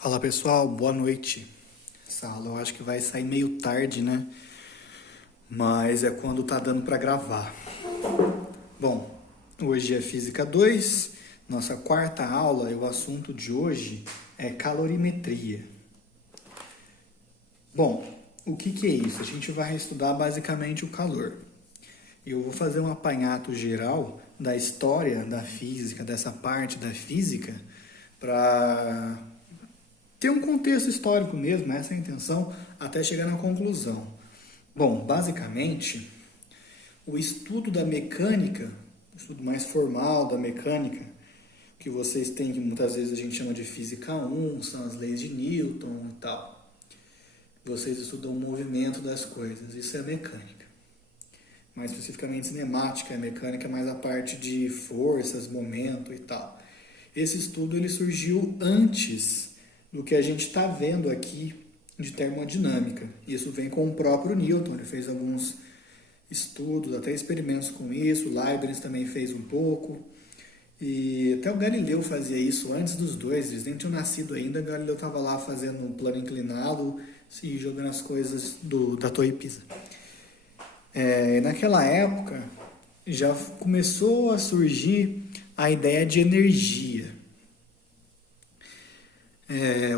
Fala pessoal, boa noite. Essa aula eu acho que vai sair meio tarde, né? Mas é quando tá dando para gravar. Bom, hoje é Física 2, nossa quarta aula, e o assunto de hoje é calorimetria. Bom, o que é isso? A gente vai estudar basicamente o calor. Eu vou fazer um apanhado geral da história da física, dessa parte da física, para ter um contexto histórico mesmo, essa é a intenção, até chegar na conclusão. Bom, basicamente, o estudo da mecânica, o estudo mais formal da mecânica, que vocês têm, que muitas vezes a gente chama de física 1, são as leis de Newton e tal. Vocês estudam o movimento das coisas, isso é mecânica. Mais especificamente cinemática, a mecânica é mais a parte de forças, momento e tal. Esse estudo ele surgiu antes do que a gente está vendo aqui de termodinâmica. Isso vem com o próprio Newton, ele fez alguns estudos, até experimentos com isso, Leibniz também fez um pouco, e até o Galileu fazia isso antes dos dois, eles nem tinham nascido ainda, o Galileu estava lá fazendo um plano inclinado e jogando as coisas da Torre Pisa. Naquela época já começou a surgir a ideia de energia.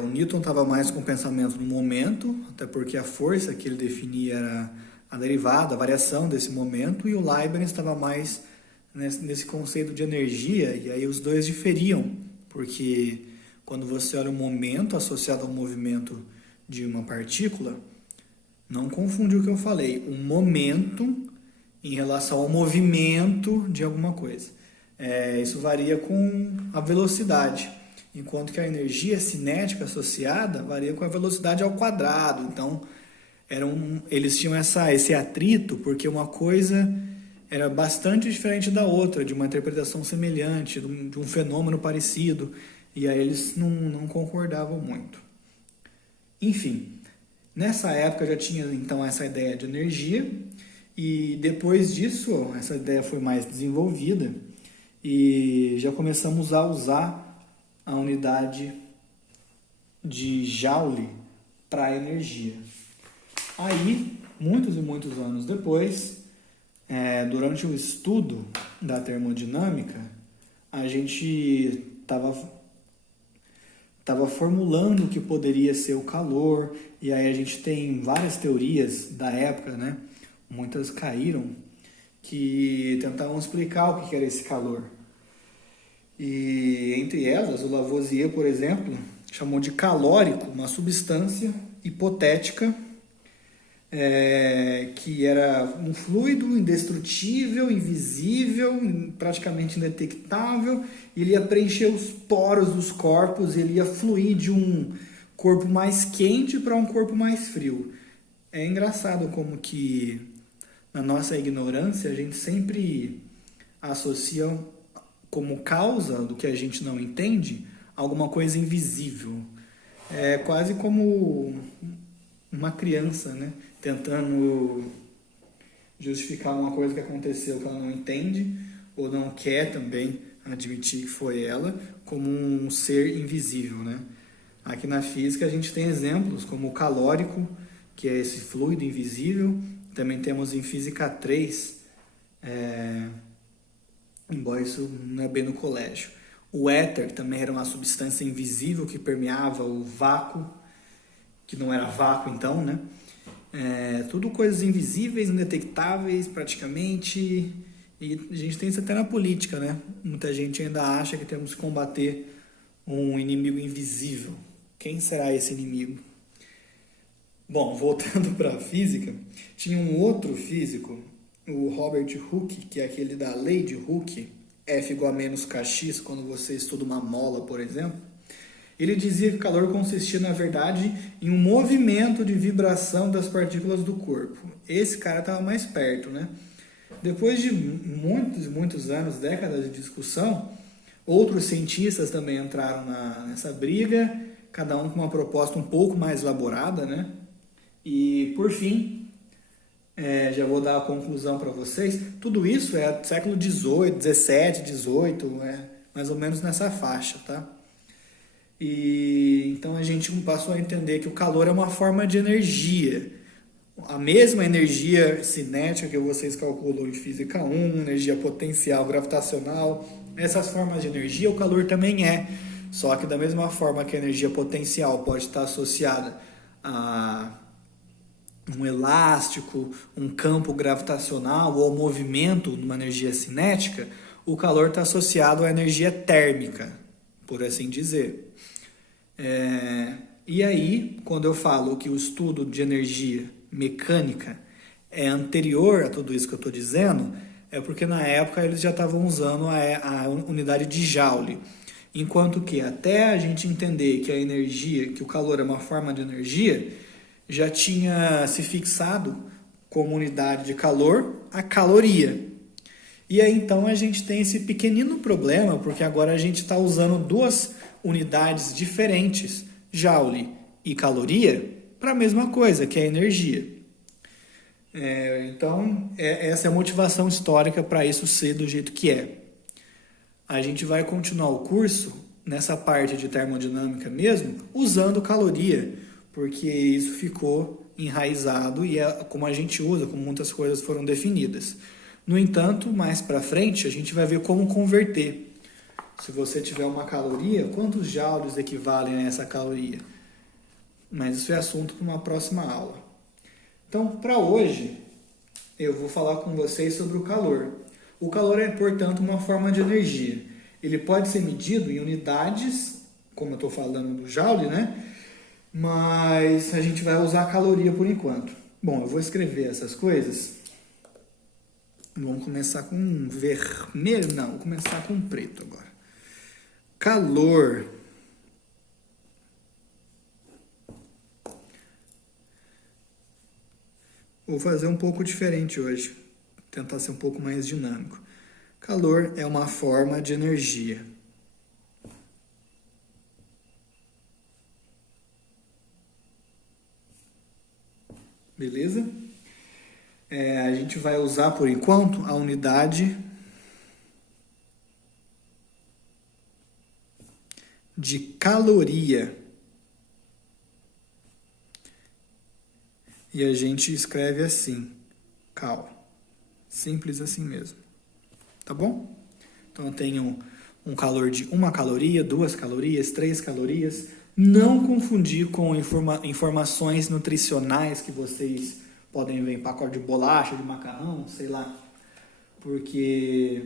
O Newton estava mais com o pensamento no momento, até porque a força que ele definia era a derivada, a variação desse momento, e o Leibniz estava mais nesse conceito de energia, e aí os dois diferiam, porque quando você olha o momento associado ao movimento de uma partícula, não confunde o que eu falei, um momento em relação ao movimento de alguma coisa. Isso varia com a velocidade, enquanto que a energia cinética associada varia com a velocidade ao quadrado. Então, eles tinham esse atrito porque uma coisa era bastante diferente da outra, de uma interpretação semelhante, de um fenômeno parecido, e aí eles não concordavam muito. Enfim, nessa época já tinha então essa ideia de energia, e depois disso essa ideia foi mais desenvolvida e já começamos a usar a unidade de Joule para energia. Aí, muitos e muitos anos depois, durante o estudo da termodinâmica, a gente estava formulando o que poderia ser o calor, e aí a gente tem várias teorias da época, né? Muitas caíram, que tentavam explicar o que era esse calor. E entre elas, o Lavoisier, por exemplo, chamou de calórico uma substância hipotética que era um fluido indestrutível, invisível, praticamente indetectável, e ele ia preencher os poros dos corpos, ele ia fluir de um corpo mais quente para um corpo mais frio. É engraçado como que na nossa ignorância a gente sempre associa como causa do que a gente não entende alguma coisa invisível. É quase como uma criança, né? Tentando justificar uma coisa que aconteceu que ela não entende ou não quer também admitir que foi ela, como um ser invisível, né? Aqui na física a gente tem exemplos como o calórico, que é esse fluido invisível. Também temos em física 3, embora isso não é bem no colégio. O éter, que também era uma substância invisível que permeava o vácuo, que não era vácuo então, né? Tudo coisas invisíveis, indetectáveis praticamente, e a gente tem isso até na política, né? Muita gente ainda acha que temos que combater um inimigo invisível. Quem será esse inimigo? Bom, voltando para a física, tinha um outro físico, o Robert Hooke, que é aquele da lei de Hooke, F igual a menos kx, quando você estuda uma mola, por exemplo. Ele dizia que o calor consistia, na verdade, em um movimento de vibração das partículas do corpo. Esse cara estava mais perto, né? Depois de muitos e muitos anos, décadas de discussão, outros cientistas também entraram nessa briga, cada um com uma proposta um pouco mais elaborada, né? E, por fim, já vou dar a conclusão para vocês, tudo isso é século XVIII, XVII, XVIII, mais ou menos nessa faixa, tá? E então a gente passou a entender que o calor é uma forma de energia. A mesma energia cinética que vocês calculam em Física 1, energia potencial, gravitacional, essas formas de energia, o calor também é. Só que da mesma forma que a energia potencial pode estar associada a um elástico, um campo gravitacional ou movimento numa energia cinética, o calor está associado à energia térmica, por assim dizer. E aí, quando eu falo que o estudo de energia mecânica é anterior a tudo isso que eu estou dizendo, é porque na época eles já estavam usando a unidade de Joule. Enquanto que até a gente entender que a energia, que o calor é uma forma de energia, já tinha se fixado como unidade de calor a caloria. E aí então a gente tem esse pequenino problema, porque agora a gente está usando duas unidades diferentes, Joule e caloria, para a mesma coisa, que é energia. Então, essa é a motivação histórica para isso ser do jeito que é. A gente vai continuar o curso nessa parte de termodinâmica mesmo, usando caloria, porque isso ficou enraizado e é como a gente usa, como muitas coisas foram definidas. No entanto, mais para frente, a gente vai ver como converter. Se você tiver uma caloria, quantos joules equivalem a essa caloria? Mas isso é assunto para uma próxima aula. Então, para hoje, eu vou falar com vocês sobre o calor. O calor é, portanto, uma forma de energia. Ele pode ser medido em unidades, como eu estou falando do joule, né? Mas a gente vai usar a caloria por enquanto. Bom, eu vou escrever essas coisas. Vamos começar com vermelho? Não, vou começar com preto agora. Calor. Vou fazer um pouco diferente hoje. Tentar ser um pouco mais dinâmico. Calor é uma forma de energia. Beleza? A gente vai usar, por enquanto, a unidade de caloria. E a gente escreve assim, cal. Simples assim mesmo. Tá bom? Então eu tenho um calor de 1 caloria, 2 calorias, 3 calorias. Não confundir com informações nutricionais que vocês podem ver em pacote de bolacha, de macarrão, sei lá. Porque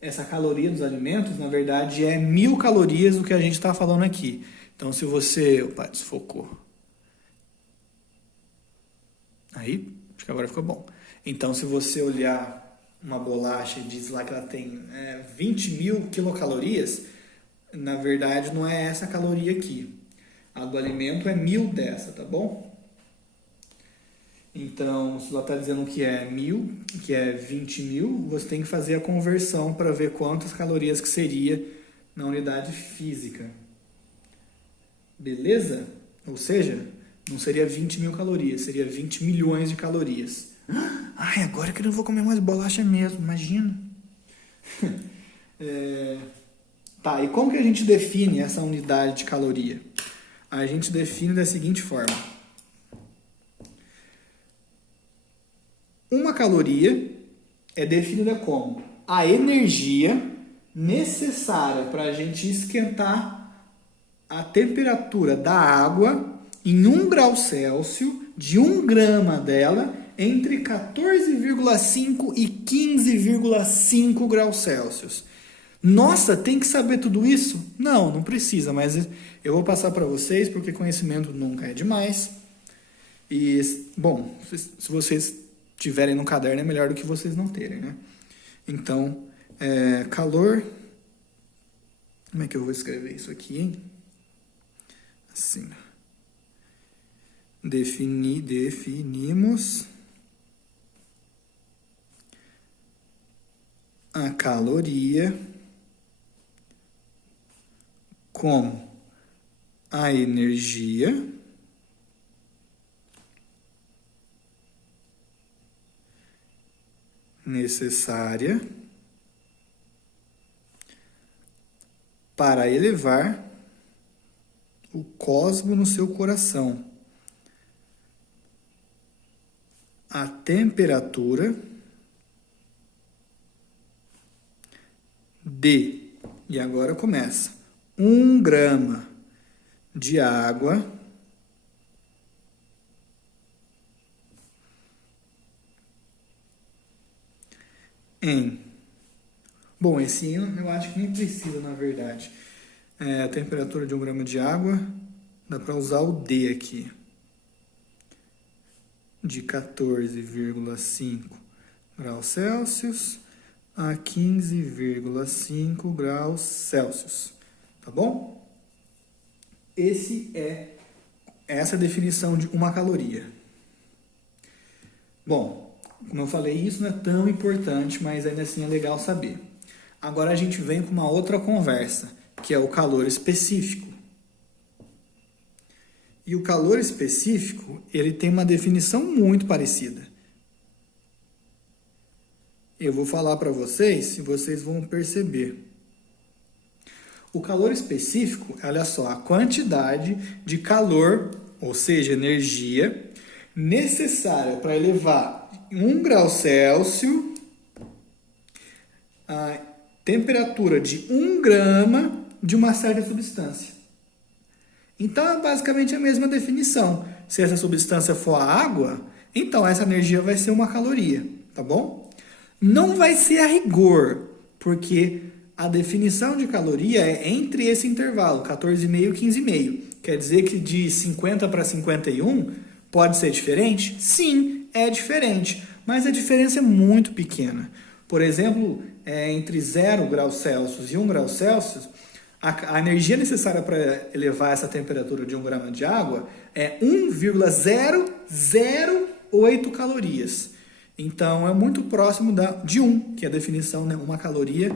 essa caloria dos alimentos, na verdade, é 1000 calorias do que a gente está falando aqui. Então, se você... Opa, desfocou. Aí, acho que agora ficou bom. Então, se você olhar uma bolacha e diz lá que ela tem 20.000 quilocalorias, na verdade, não é essa caloria aqui. A do alimento é 1000 dessa, tá bom? Então, se ela está dizendo que é 1000, que é 20.000, você tem que fazer a conversão para ver quantas calorias que seria na unidade física. Beleza? Ou seja, não seria 20.000 calorias, seria 20 milhões de calorias. Ai, agora que eu não vou comer mais bolacha mesmo, imagina. Tá, e como que a gente define essa unidade de caloria? A gente define da seguinte forma. Uma caloria é definida como a energia necessária para a gente esquentar a temperatura da água em 1 grau Celsius, de 1 grama dela, entre 14,5 e 15,5 graus Celsius. Nossa, tem que saber tudo isso? Não, não precisa, mas eu vou passar para vocês, porque conhecimento nunca é demais. E, bom, se vocês tiverem no caderno é melhor do que vocês não terem, né? Então, calor... Como é que eu vou escrever isso aqui, hein? Assim. Definimos a caloria como a energia necessária para elevar o cosmo no seu coração. A temperatura de, e agora começa, 1 grama de água em... Bom, esse eu acho que nem precisa, na verdade. A temperatura de 1 grama de água, dá para usar o D aqui. De 14,5 graus Celsius a 15,5 graus Celsius. Tá bom? Essa é a definição de uma caloria. Bom, como eu falei, isso não é tão importante, mas ainda assim é legal saber. Agora a gente vem com uma outra conversa, que é o calor específico. E o calor específico, ele tem uma definição muito parecida. Eu vou falar para vocês e vocês vão perceber. O calor específico, olha só, a quantidade de calor, ou seja, energia, necessária para elevar 1 grau Celsius a temperatura de 1 grama de uma certa substância. Então, é basicamente a mesma definição. Se essa substância for a água, então essa energia vai ser uma caloria, tá bom? Não vai ser a rigor, porque a definição de caloria é entre esse intervalo, 14,5 e 15,5. Quer dizer que de 50 para 51 pode ser diferente? Sim, é diferente, mas a diferença é muito pequena. Por exemplo, entre 0 graus Celsius e 1 grau Celsius, a energia necessária para elevar essa temperatura de 1 grama de água é 1,008 calorias. Então, é muito próximo de 1, que é a definição, né? Uma caloria,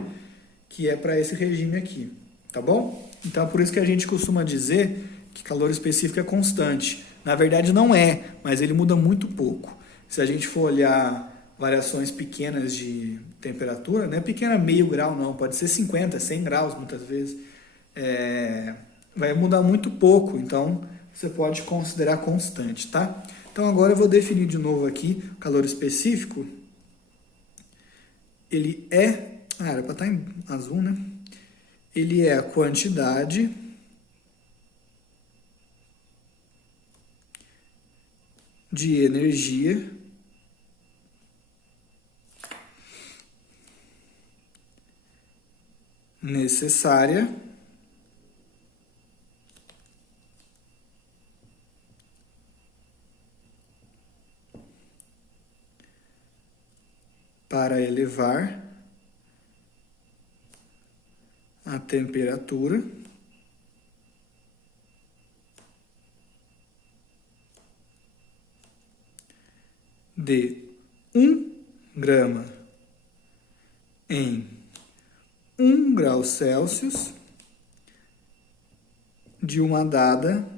que é para esse regime aqui. Tá bom? Então, é por isso que a gente costuma dizer que calor específico é constante. Na verdade, não é, mas ele muda muito pouco. Se a gente for olhar variações pequenas de temperatura, não é pequena meio grau, não. Pode ser 50, 100 graus, muitas vezes. Vai mudar muito pouco, então você pode considerar constante, tá? Então agora eu vou definir de novo aqui o calor específico. Ele é... era para estar em azul, né? Ele é a quantidade de energia necessária para elevar a temperatura de 1 grama em 1 grau Celsius de uma dada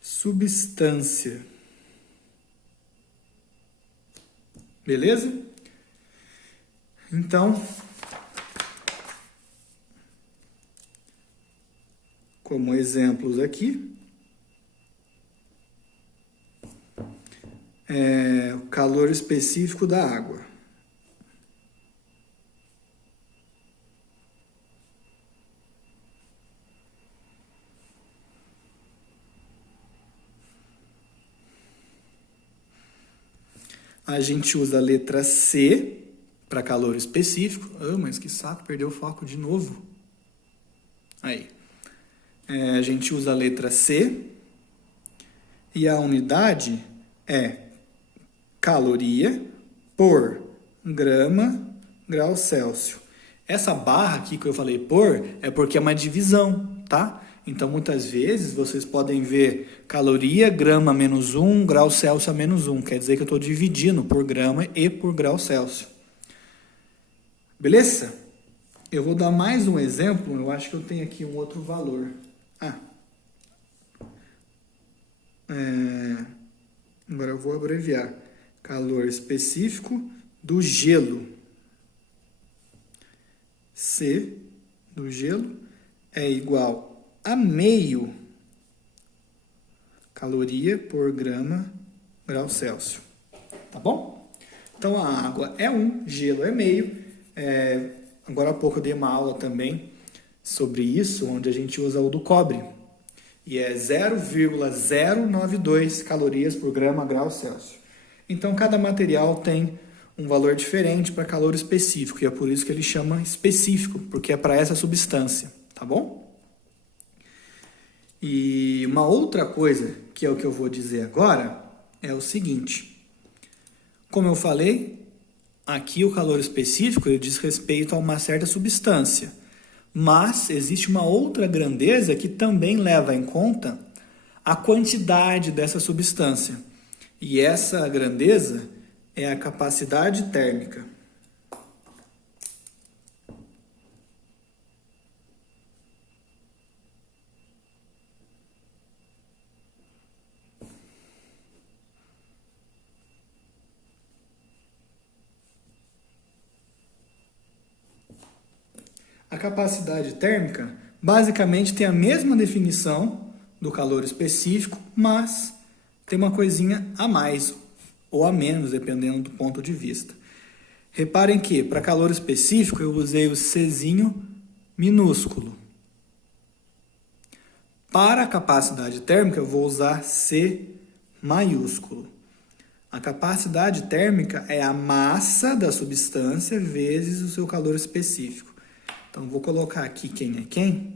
substância. Beleza? Então, como exemplos aqui, o calor específico da água. A gente usa a letra C para calor específico. Mas que saco, perdeu o foco de novo. Aí. A gente usa a letra C e a unidade é caloria por grau Celsius. Essa barra aqui que eu falei por é porque é uma divisão, tá? Então, muitas vezes, vocês podem ver caloria, grama menos 1, grau Celsius a menos 1. Quer dizer que eu estou dividindo por grama e por grau Celsius. Beleza? Eu vou dar mais um exemplo. Eu acho que eu tenho aqui um outro valor. Agora eu vou abreviar. Calor específico do gelo. C do gelo é igual a meio caloria por grau Celsius. Tá bom? Então, a água é 1, gelo é meio. Agora há pouco eu dei uma aula também sobre isso, onde a gente usa o do cobre. E é 0,092 calorias por grau Celsius. Então, cada material tem um valor diferente para calor específico, e é por isso que ele chama específico, porque é para essa substância, tá bom? E uma outra coisa, que é o que eu vou dizer agora, é o seguinte. Como eu falei, aqui o calor específico ele diz respeito a uma certa substância, mas existe uma outra grandeza que também leva em conta a quantidade dessa substância. E essa grandeza é a capacidade térmica. A capacidade térmica basicamente tem a mesma definição do calor específico, mas tem uma coisinha a mais ou a menos, dependendo do ponto de vista. Reparem que, para calor específico, eu usei o Czinho minúsculo. Para a capacidade térmica, eu vou usar C maiúsculo. A capacidade térmica é a massa da substância vezes o seu calor específico. Então, vou colocar aqui quem é quem.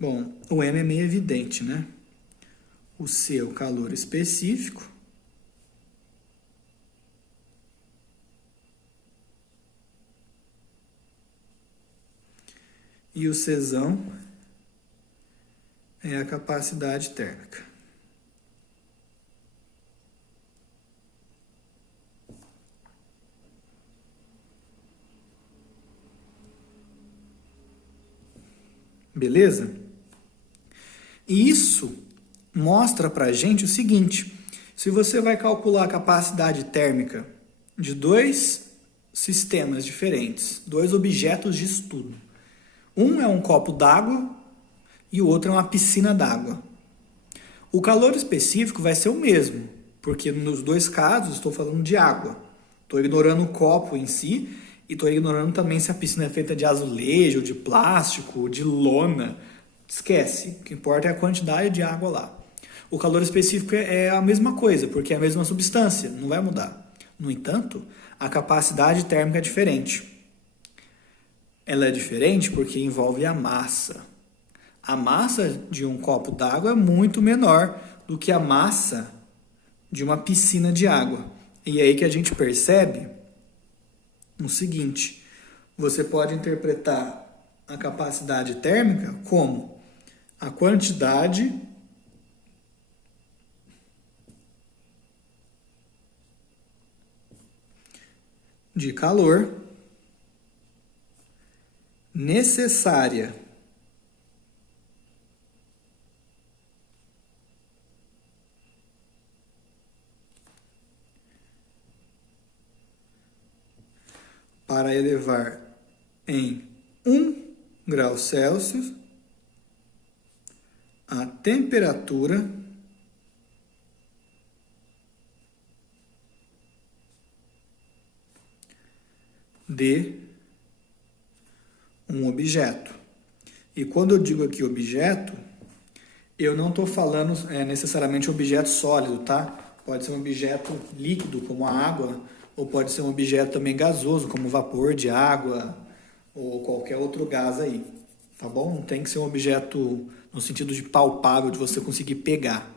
Bom, o M é meio evidente, né? O C é o calor específico. E o Czão é a capacidade térmica. Beleza? E isso mostra para a gente o seguinte: se você vai calcular a capacidade térmica de dois sistemas diferentes, dois objetos de estudo, um é um copo d'água e o outro é uma piscina d'água, o calor específico vai ser o mesmo, porque nos dois casos estou falando de água. Estou ignorando o copo em si e estou ignorando também se a piscina é feita de azulejo, de plástico, de lona. Esquece, o que importa é a quantidade de água lá. O calor específico é a mesma coisa, porque é a mesma substância, não vai mudar. No entanto, a capacidade térmica é diferente. Ela é diferente porque envolve a massa. A massa de um copo d'água é muito menor do que a massa de uma piscina de água. E é aí que a gente percebe o seguinte: você pode interpretar a capacidade térmica como a quantidade de calor necessária para elevar em 1 grau Celsius a temperatura de um objeto. E quando eu digo aqui objeto, eu não estou falando necessariamente objeto sólido, tá? Pode ser um objeto líquido, como a água, ou pode ser um objeto também gasoso, como vapor de água, ou qualquer outro gás aí, tá bom? Não tem que ser um objeto no sentido de palpável, de você conseguir pegar.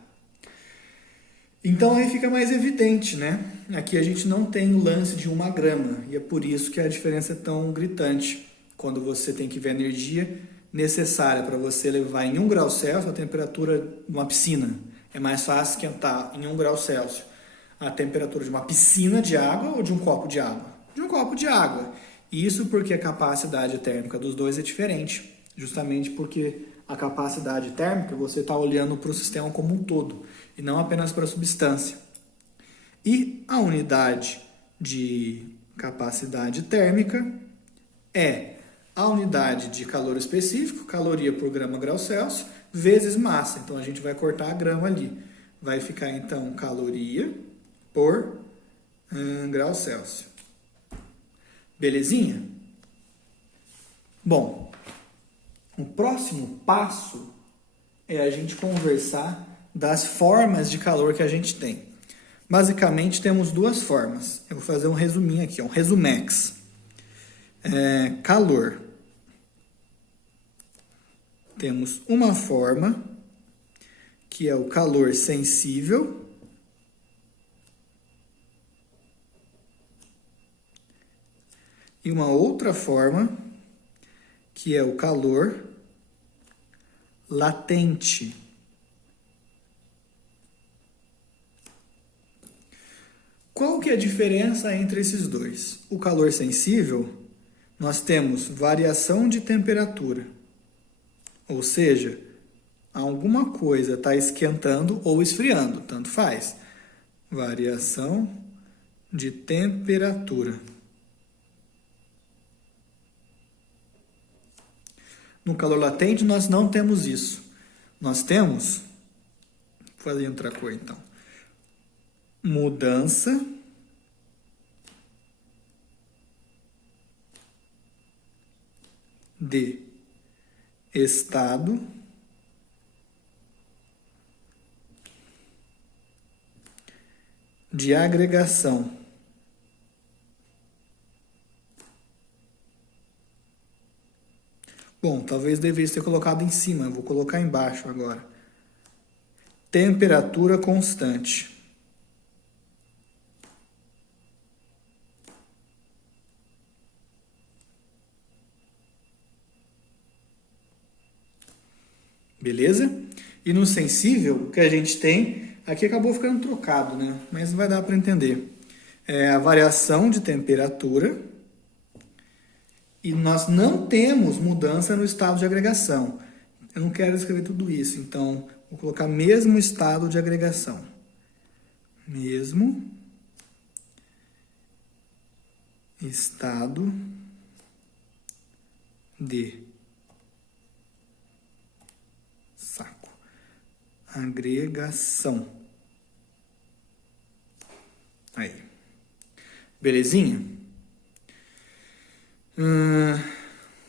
Então aí fica mais evidente, né? Aqui a gente não tem o lance de 1 grama, e é por isso que a diferença é tão gritante. Quando você tem que ver a energia necessária para você levar em 1 grau Celsius a temperatura de uma piscina. É mais fácil esquentar em 1 grau Celsius a temperatura de uma piscina de água ou de um copo de água? De um copo de água. Isso porque a capacidade térmica dos dois é diferente, justamente porque a capacidade térmica você está olhando para o sistema como um todo e não apenas para a substância. E a unidade de capacidade térmica é a unidade de calor específico, caloria por grama grau Celsius, vezes massa. Então, a gente vai cortar a grama ali. Vai ficar, então, caloria por grau Celsius. Belezinha? Bom, o próximo passo é a gente conversar das formas de calor que a gente tem. Basicamente, temos duas formas. Eu vou fazer um resuminho aqui, um resumex. Calor. Temos uma forma, que é o calor sensível. E uma outra forma, que é o calor latente. Qual que é a diferença entre esses dois? O calor sensível, nós temos variação de temperatura. Ou seja, alguma coisa está esquentando ou esfriando, tanto faz. Variação de temperatura. No calor latente, nós não temos isso. Nós temos, vou fazer outra cor então, mudança de estado de agregação. Bom, talvez devesse ter colocado em cima, eu vou colocar embaixo agora. Temperatura constante. Beleza? E no sensível, o que a gente tem, aqui acabou ficando trocado, né? Mas vai dar para entender. É a variação de temperatura e nós não temos mudança no estado de agregação. Eu não quero escrever tudo isso, então vou colocar mesmo estado de agregação. Mesmo estado de agregação. Aí. Belezinha?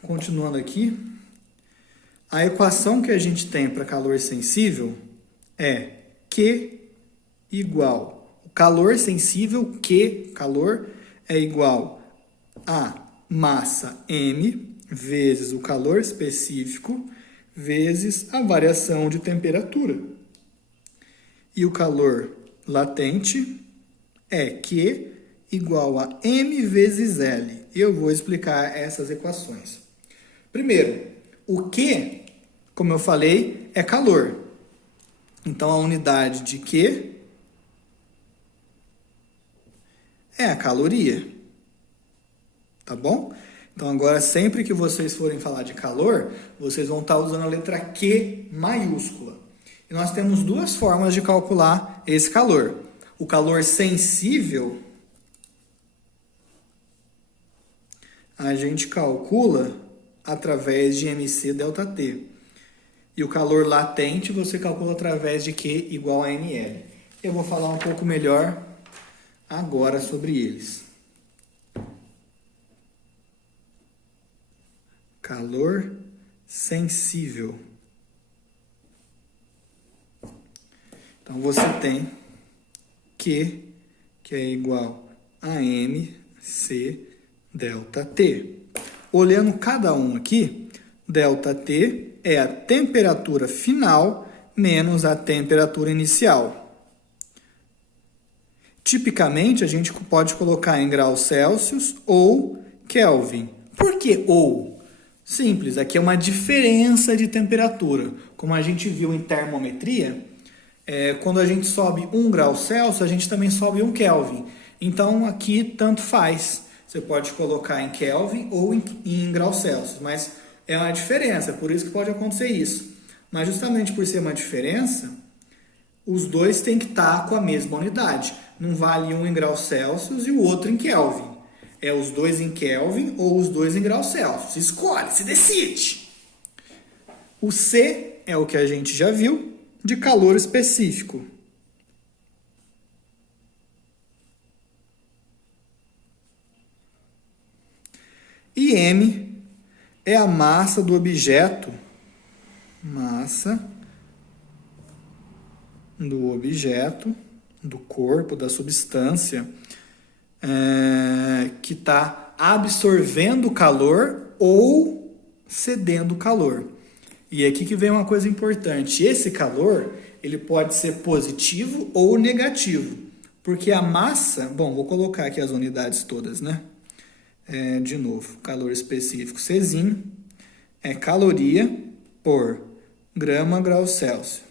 Continuando aqui. A equação que a gente tem para calor sensível é Q igual. O calor sensível, Q, calor, é igual a massa M vezes o calor específico vezes a variação de temperatura. E o calor latente é Q igual a M vezes L. Eu vou explicar essas equações. Primeiro, o Q, como eu falei, é calor. Então, a unidade de Q é a caloria. Tá bom? Então, agora, sempre que vocês forem falar de calor, vocês vão estar usando a letra Q maiúscula. E nós temos duas formas de calcular esse calor. O calor sensível, a gente calcula através de MC ΔT. E o calor latente, você calcula através de Q igual a NL. Eu vou falar um pouco melhor agora sobre eles. Calor sensível. Então, você tem Q, que é igual a MC ΔT. Olhando cada um aqui, ΔT é a temperatura final menos a temperatura inicial. Tipicamente, a gente pode colocar em graus Celsius ou Kelvin. Por que ou? Simples, aqui é uma diferença de temperatura. Como a gente viu em termometria, quando a gente sobe 1 grau Celsius, a gente também sobe 1 Kelvin. Então, aqui tanto faz. Você pode colocar em Kelvin ou em graus Celsius, mas é uma diferença, por isso que pode acontecer isso. Mas justamente por ser uma diferença, os dois têm que estar com a mesma unidade. Não vale um em graus Celsius e o outro em Kelvin. É os dois em Kelvin ou os dois em graus Celsius. Escolhe, se decide. O C é o que a gente já viu, de calor específico. E M é a massa do objeto, do corpo, da substância, que está absorvendo calor ou cedendo calor. E é aqui que vem uma coisa importante. Esse calor, ele pode ser positivo ou negativo. Porque a massa... Bom, vou colocar aqui as unidades todas, né? De novo, calor específico Czinho é caloria por grama grau Celsius.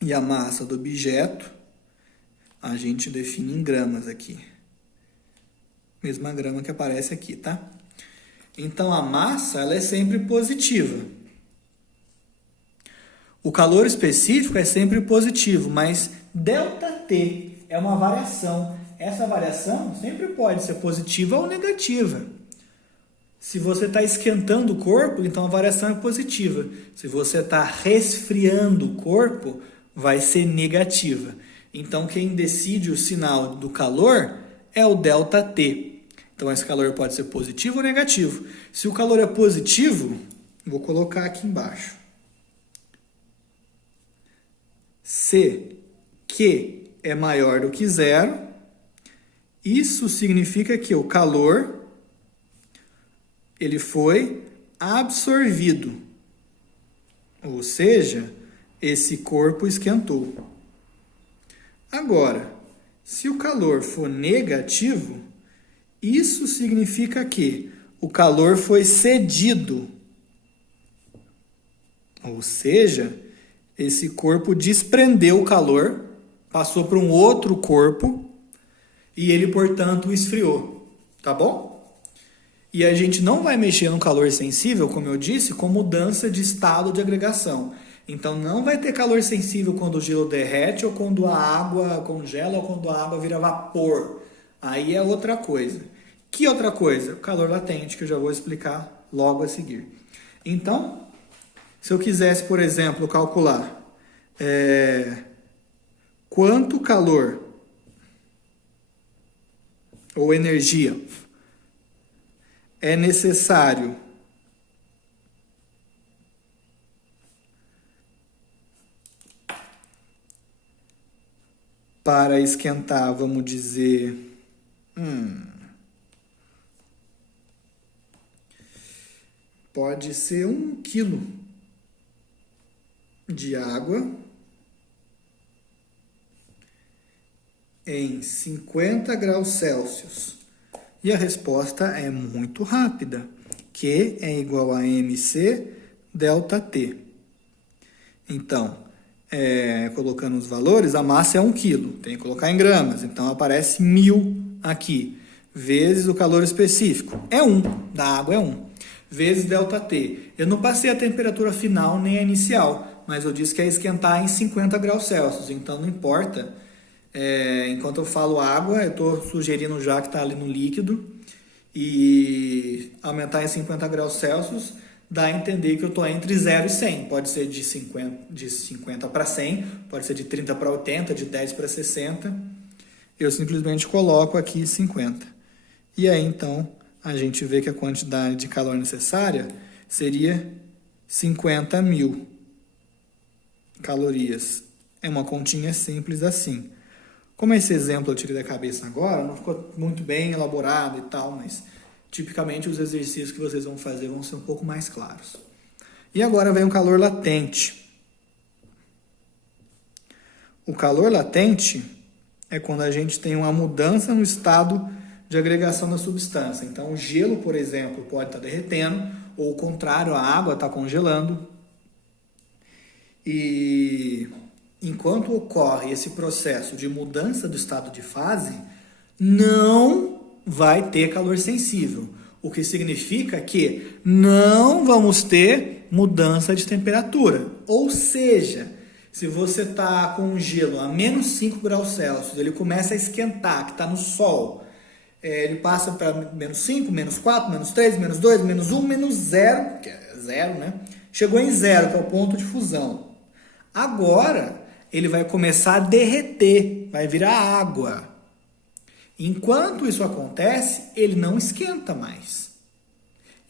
E a massa do objeto, a gente define em gramas aqui. Mesma grama que aparece aqui, tá? Então, a massa, ela é sempre positiva. O calor específico é sempre positivo, mas ΔT é uma variação. Essa variação sempre pode ser positiva ou negativa. Se você está esquentando o corpo, então a variação é positiva. Se você está resfriando o corpo, vai ser negativa. Então, quem decide o sinal do calor é o ΔT. Então, esse calor pode ser positivo ou negativo. Se o calor é positivo, vou colocar aqui embaixo. Se Q é maior do que zero, isso significa que o calor ele foi absorvido. Ou seja, esse corpo esquentou. Agora, se o calor for negativo, isso significa que o calor foi cedido. Ou seja, esse corpo desprendeu o calor, passou para um outro corpo e ele, portanto, esfriou. Tá bom? E a gente não vai mexer no calor sensível, como eu disse, com mudança de estado de agregação. Então, não vai ter calor sensível quando o gelo derrete ou quando a água congela ou quando a água vira vapor. Aí é outra coisa. Que outra coisa? O calor latente, que eu já vou explicar logo a seguir. Então, se eu quisesse, por exemplo, calcular quanto calor ou energia é necessário para esquentar, vamos dizer, pode ser 1 quilo de água em 50 graus Celsius. E a resposta é muito rápida. Q é igual a mc ΔT. Então, colocando os valores, a massa é 1 quilo. Tem que colocar em gramas. Então, aparece 1000 aqui. Vezes o calor específico. É 1. Da água é 1. Vezes ΔT. Eu não passei a temperatura final nem a inicial, mas eu disse que é esquentar em 50 graus Celsius. Então, não importa. Enquanto eu falo água, eu estou sugerindo já que está ali no líquido, e aumentar em 50 graus Celsius dá a entender que eu estou entre 0 e 100. Pode ser de 50 para 100, pode ser de 30 para 80, de 10 para 60. Eu simplesmente coloco aqui 50. E aí, então, a gente vê que a quantidade de calor necessária seria 50.000 calorias. É uma continha simples assim. Como esse exemplo eu tirei da cabeça agora, não ficou muito bem elaborado e tal, mas tipicamente os exercícios que vocês vão fazer vão ser um pouco mais claros. E agora vem o calor latente. O calor latente é quando a gente tem uma mudança no estado de agregação da substância. Então, o gelo, por exemplo, pode estar derretendo, ou o contrário, a água está congelando. E enquanto ocorre esse processo de mudança do estado de fase, não vai ter calor sensível. O que significa que não vamos ter mudança de temperatura. Ou seja, se você está com um gelo a menos 5 graus Celsius, ele começa a esquentar, que está no sol, Ele passa para menos 5, menos 4, menos 3, menos 2, menos 1, menos 0, que é 0, né? Chegou em 0, que é o ponto de fusão. Agora, ele vai começar a derreter, vai virar água. Enquanto isso acontece, ele não esquenta mais.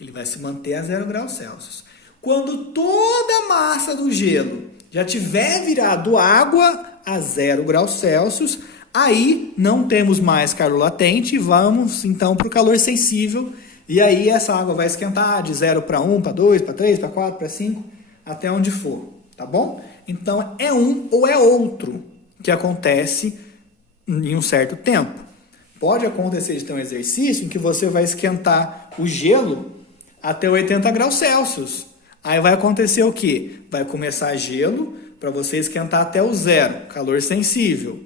Ele vai se manter a 0 graus Celsius. Quando toda a massa do gelo já tiver virado água a 0 graus Celsius, aí não temos mais calor latente e vamos então para o calor sensível. E aí essa água vai esquentar de 0 para 1, para 2, para 3, para 4, para 5, até onde for, tá bom? Então é um ou é outro que acontece em um certo tempo. Pode acontecer de ter um exercício em que você vai esquentar o gelo até 80 graus Celsius. Aí vai acontecer o quê? Vai começar gelo para você esquentar até o 0, calor sensível.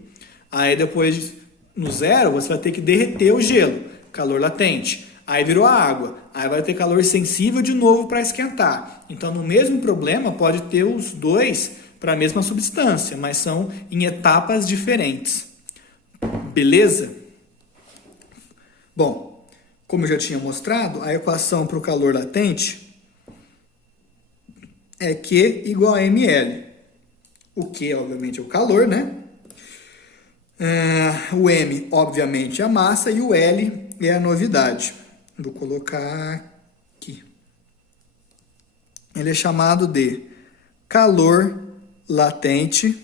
Aí depois, no 0, você vai ter que derreter o gelo, calor latente. Aí virou água. Aí vai ter calor sensível de novo para esquentar. Então, no mesmo problema, pode ter os dois para a mesma substância, mas são em etapas diferentes. Beleza? Bom, como eu já tinha mostrado, a equação para o calor latente é Q igual a ml. O Q, obviamente, é o calor, né? O M, obviamente, é a massa e o L é a novidade. Vou colocar aqui. Ele é chamado de calor latente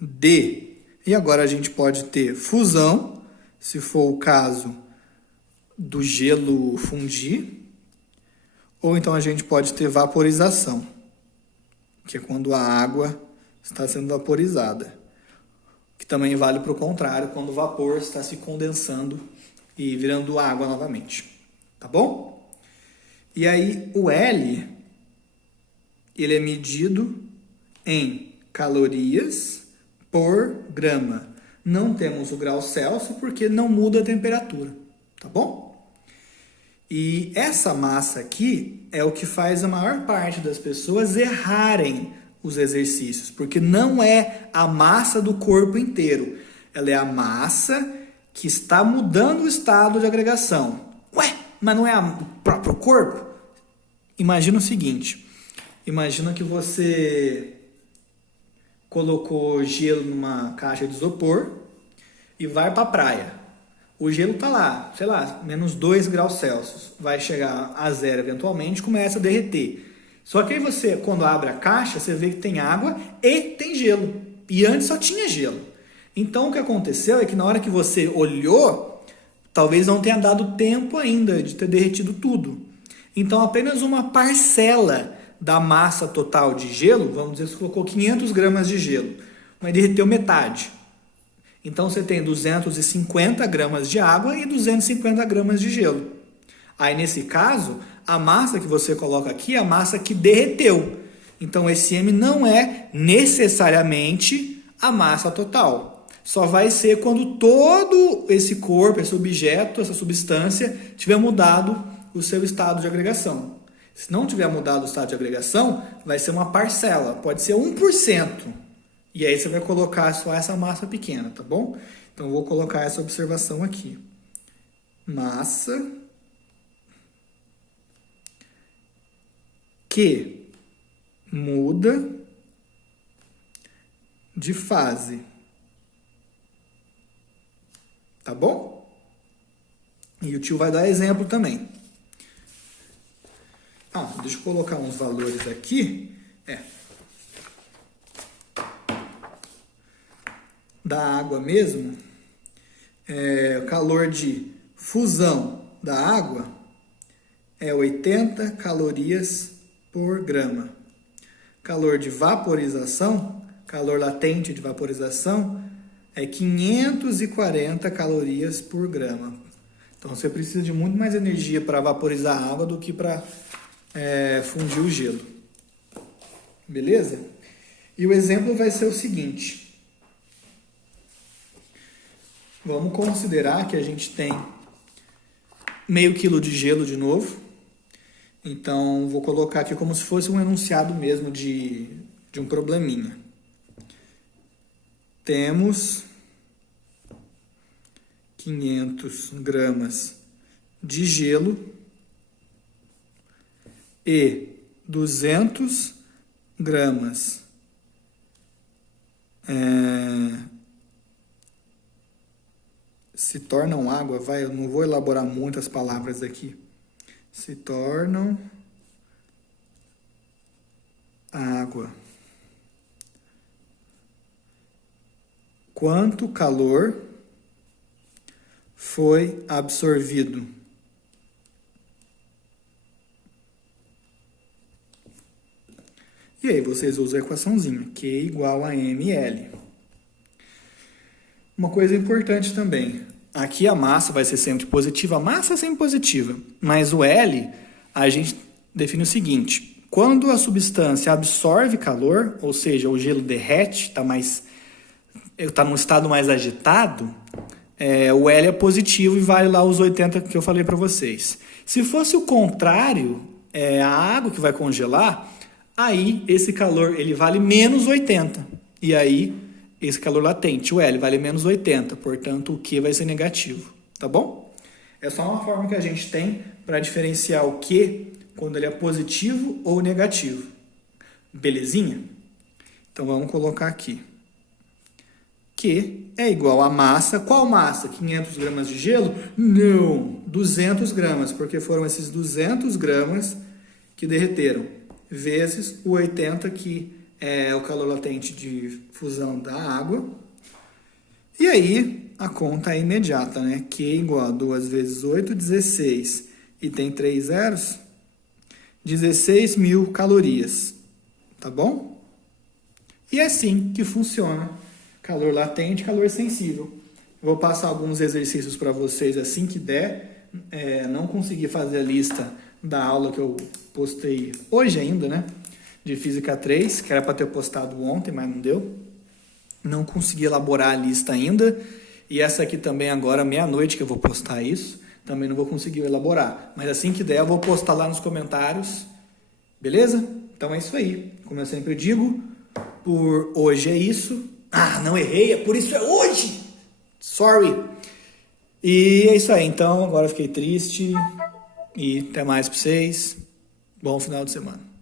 D. E agora a gente pode ter fusão, se for o caso do gelo fundir, ou então a gente pode ter vaporização, que é quando a água está sendo vaporizada, que também vale para o contrário, quando o vapor está se condensando e virando água novamente, tá bom? E aí o L, ele é medido em calorias por grama. Não temos o grau Celsius porque não muda a temperatura, tá bom? E essa massa aqui é o que faz a maior parte das pessoas errarem os exercícios, porque não é a massa do corpo inteiro, ela é a massa que está mudando o estado de agregação. Ué, mas não é o próprio corpo? Imagina o seguinte, imagina que você colocou gelo numa caixa de isopor e vai para a praia. O gelo está lá, sei lá, menos 2 graus Celsius. Vai chegar a 0 eventualmente, começa a derreter. Só que aí você, quando abre a caixa, você vê que tem água e tem gelo. E antes só tinha gelo. Então o que aconteceu é que na hora que você olhou, talvez não tenha dado tempo ainda de ter derretido tudo. Então apenas uma parcela da massa total de gelo, vamos dizer que você colocou 500 gramas de gelo, mas derreteu metade. Então você tem 250 gramas de água e 250 gramas de gelo. Aí nesse caso, a massa que você coloca aqui é a massa que derreteu. Então esse M não é necessariamente a massa total. Só vai ser quando todo esse corpo, esse objeto, essa substância tiver mudado o seu estado de agregação. Se não tiver mudado o estado de agregação, vai ser uma parcela, pode ser 1%. E aí você vai colocar só essa massa pequena, tá bom? Então eu vou colocar essa observação aqui. Massa que muda de fase. Tá bom? E o tio vai dar exemplo também. Deixa eu colocar uns valores aqui. Da água mesmo, o calor de fusão da água é 80 calorias por grama. Calor de vaporização, calor latente de vaporização, é 540 calorias por grama. Então você precisa de muito mais energia para vaporizar a água do que para fundir o gelo. Beleza? E o exemplo vai ser o seguinte. Vamos considerar que a gente tem meio quilo de gelo de novo. Então, vou colocar aqui como se fosse um enunciado mesmo de um probleminha. Temos 500 gramas de gelo e 200 gramas se tornam água, eu não vou elaborar muitas palavras aqui. Se tornam água. Quanto calor foi absorvido? E aí vocês usam a equaçãozinha, Q igual a ml. Uma coisa importante também, aqui a massa vai ser sempre positiva, a massa é sempre positiva, mas o L, a gente define o seguinte, quando a substância absorve calor, ou seja, o gelo derrete, está num estado mais agitado, o L é positivo e vale lá os 80 que eu falei para vocês. Se fosse o contrário, a água que vai congelar, aí esse calor ele vale menos 80. E aí esse calor latente, o L, vale menos 80. Portanto, o Q vai ser negativo. Tá bom? É só uma forma que a gente tem para diferenciar o Q quando ele é positivo ou negativo. Belezinha? Então vamos colocar aqui. Q é igual a massa. Qual massa? 500 gramas de gelo? Não, 200 gramas, porque foram esses 200 gramas que derreteram, vezes o 80, que é o calor latente de fusão da água. E aí, a conta é imediata, né? Q igual a 2 vezes 8, 16. E tem 3 zeros? 16.000 calorias. Tá bom? E é assim que funciona calor latente e calor sensível. Vou passar alguns exercícios para vocês assim que der. Não consegui fazer a lista da aula que eu postei hoje ainda, né? De Física 3, que era para ter postado ontem, mas não deu. Não consegui elaborar a lista ainda. E essa aqui também agora, meia-noite que eu vou postar isso, também não vou conseguir elaborar. Mas assim que der, eu vou postar lá nos comentários. Beleza? Então é isso aí. Como eu sempre digo, por hoje é isso. Ah, não errei, por isso é hoje! Sorry! E é isso aí. Então, agora eu fiquei triste. E até mais para vocês. Bom final de semana.